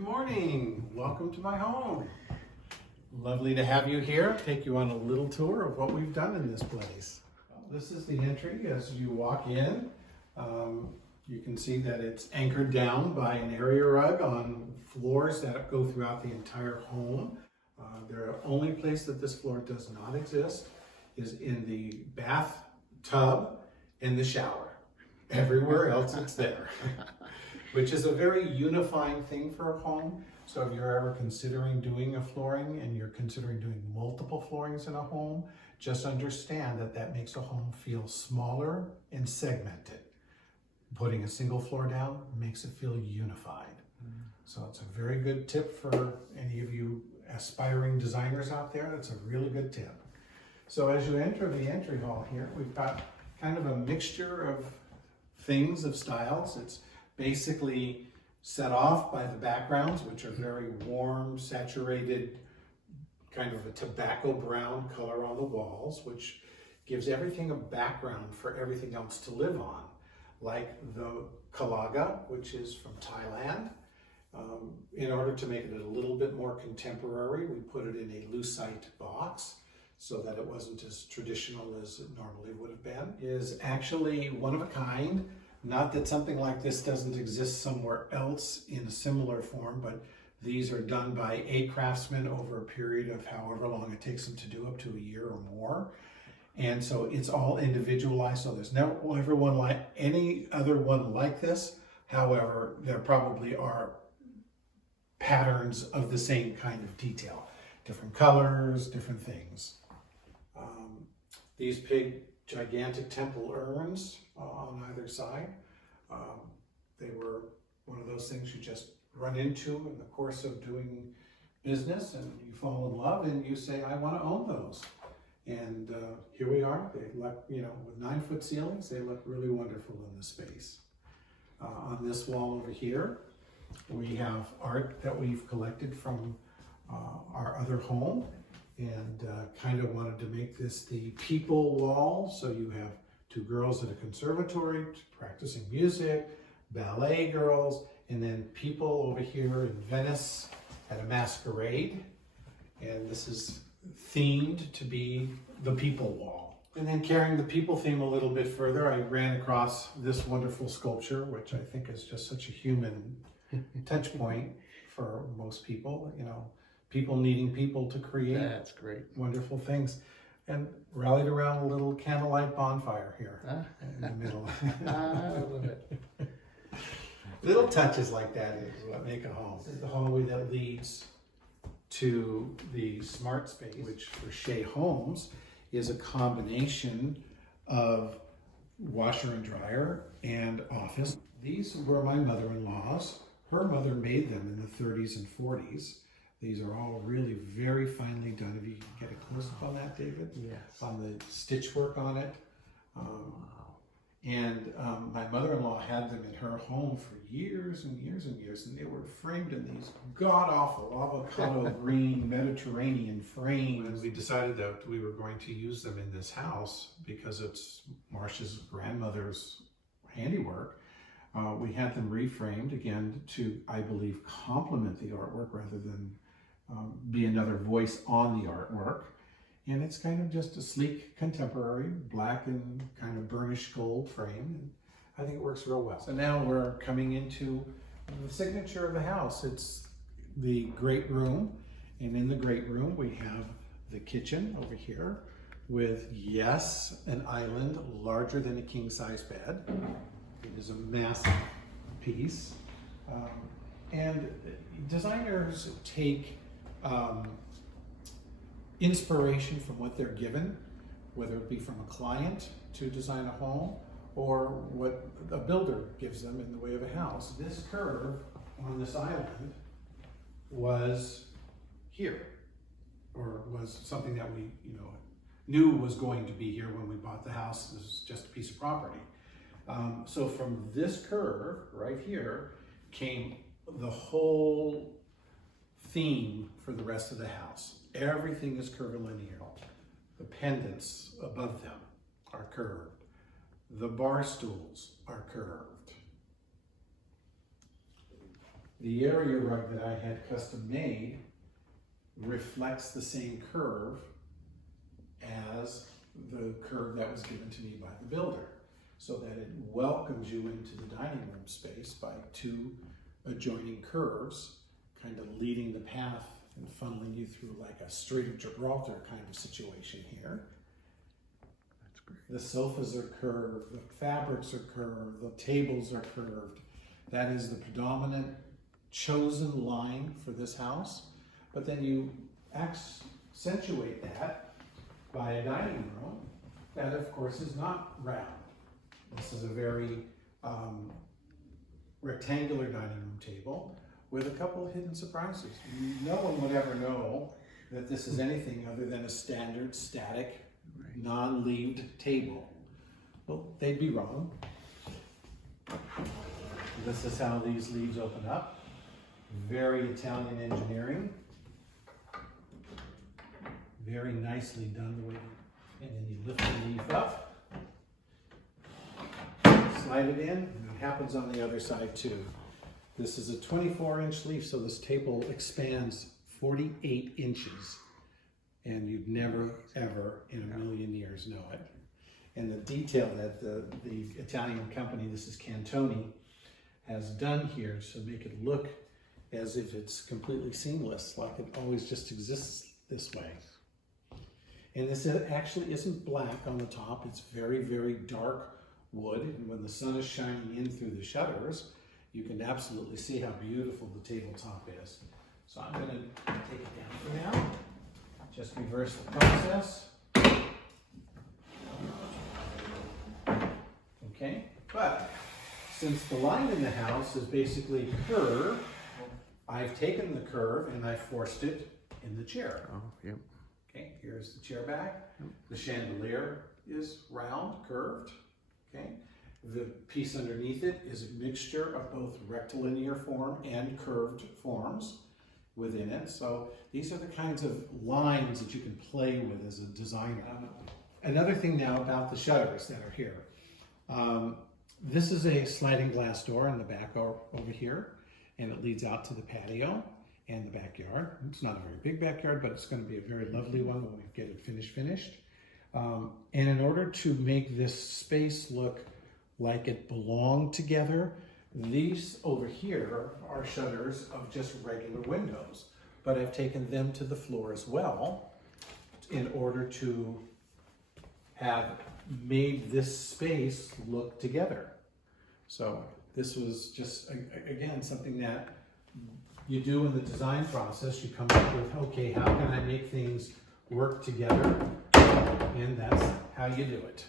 morning. Welcome to my home. Lovely to have you here. Take you on a little tour of what we've done in this place. This is the entry as you walk in. You can see that it's anchored down by an area rug on floors that go throughout the entire home. The only place that this floor does not exist is in the bathtub and the shower. Everywhere else it's there, which is a very unifying thing for a home. So if you're ever considering doing a flooring and you're considering doing multiple floorings in a home, just understand that that makes a home feel smaller and segmented. Putting a single floor down makes it feel unified. So it's a very good tip for any of you aspiring designers out there. That's a really good tip. So as you enter the entry hall here, we've got kind of a mixture of things, of styles. It's basically set off by the backgrounds, which are very warm, saturated, kind of a tobacco brown color on the walls, which gives everything a background for everything else to live on. Like the Kalaga, which is from Thailand. In order to make it a little bit more contemporary, we put it in a lucite box so that it wasn't as traditional as it normally would have been. It is actually one of a kind. Not that something like this doesn't exist somewhere else in a similar form, but these are done by a craftsman over a period of however long it takes them to do, up to a year or more. And so it's all individualized, so there's never one like any other one like this. However, there probably are patterns of the same kind of detail. Different colors, different things. These big, gigantic temple urns on either side. They were one of those things you just run into in the course of doing business, and you fall in love and you say, I want to own those. And here we are. They look, with 9-foot ceilings, they look really wonderful in the space. On this wall over here, we have art that we've collected from our other home, and kind of wanted to make this the people wall. So you have two girls at a conservatory practicing music, ballet girls, and then people over here in Venice at a masquerade. And this is themed to be the people wall. And then carrying the people theme a little bit further, I ran across this wonderful sculpture, which I think is just such a human touch point for most people, people needing people to create That's great. Wonderful things. And rallied around a little candlelight bonfire here in the middle. I love it. Little touches like that is what make a home. This is the hallway that leads to the smart space, which for Shea Homes is a combination of washer and dryer and office. These were my mother-in-law's. Her mother made them in the 30s and 40s. These are all really very finely done. If you can get a close-up on that, David? Yes. On the stitch work on it. And my mother-in-law had them in her home for years and years and years, and they were framed in these god-awful avocado green Mediterranean frames. And we decided that we were going to use them in this house because it's Marsha's grandmother's handiwork. We had them reframed again to, I believe, complement the artwork rather than be another voice on the artwork. And it's kind of just a sleek, contemporary, black and kind of burnished gold frame. And I think it works real well. So now we're coming into the signature of the house. It's the great room. And in the great room, we have the kitchen over here with, yes, an island larger than a king-size bed. It is a massive piece. And designers take inspiration from what they're given, whether it be from a client to design a home or what a builder gives them in the way of a house. This curve on this island was here, or was something that we knew was going to be here when we bought the house. This was just a piece of property. So from this curve right here came the whole theme for the rest of the house. Everything is curvilinear. The pendants above them are curved. The bar stools are curved. the area rug that I had custom made reflects the same curve as the curve that was given to me by the builder, so that it welcomes you into the dining room space by two adjoining curves, kind of leading the path and funneling you through like a Strait of Gibraltar kind of situation here. That's great. The sofas are curved, the fabrics are curved, the tables are curved. That is the predominant chosen line for this house. But then you accentuate that by a dining room that, of course, is not round. This is a very rectangular dining room table with a couple of hidden surprises. No one would ever know that this is anything other than a standard, static, non-leaved table. Well, they'd be wrong. This is how these leaves open up. Very Italian engineering. Very nicely done the way, and then you lift the leaf up, slide it in, and it happens on the other side too. This is a 24-inch leaf, so this table expands 48 inches, and you'd never, ever in a million years know it. And the detail that the Italian company, this is Cantoni, has done here to make it look as if it's completely seamless, like it always just exists this way. And this actually isn't black on the top, it's very, very dark wood, and when the sun is shining in through the shutters, you can absolutely see how beautiful the tabletop is. So I'm going to take it down for now. Just reverse the process. Okay, but since the line in the house is basically curved, I've taken the curve and I forced it in the chair. Oh, yep. Okay, here's the chair back. The chandelier is round, curved. Okay, the piece underneath it is a mixture of both rectilinear form and curved forms within it. So these are the kinds of lines that you can play with as a designer. Another thing now about the shutters that are here. This is a sliding glass door in the back over here, and it leads out to the patio and the backyard. It's not a very big backyard, but it's going to be a very lovely one when we get it finished. And in order to make this space look like it belonged together, these over here are shutters of just regular windows, but I've taken them to the floor as well in order to have made this space look together. So this was just, again, something that you do in the design process. You come up with, okay, how can I make things work together? And that's how you do it.